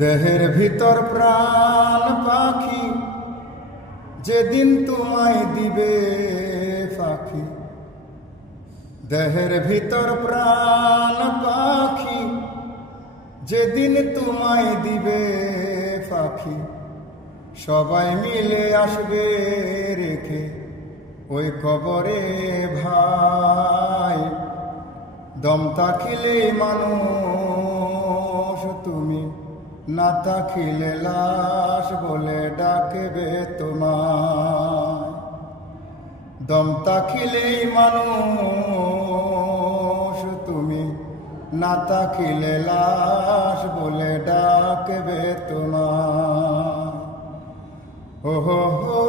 দেহের ভিতর প্রাণ পাখি যেদিন তোমায় দিবে ফাঁকি। দেহের ভিতর প্রাণ পাখি যেদিন তোমায় দিবে ফাঁকি। সবাই মিলে আসবে রেখে ওই কবরে ভাই। দম থাকিলে মানুষ তুমি, না থাকিলে লাশ বলে ডাকবে তোমায়। দম থাকিলেই মানুষ তুমি, না থাকিলে লাশ বলে ডাকবে তোমায়। ও হো হো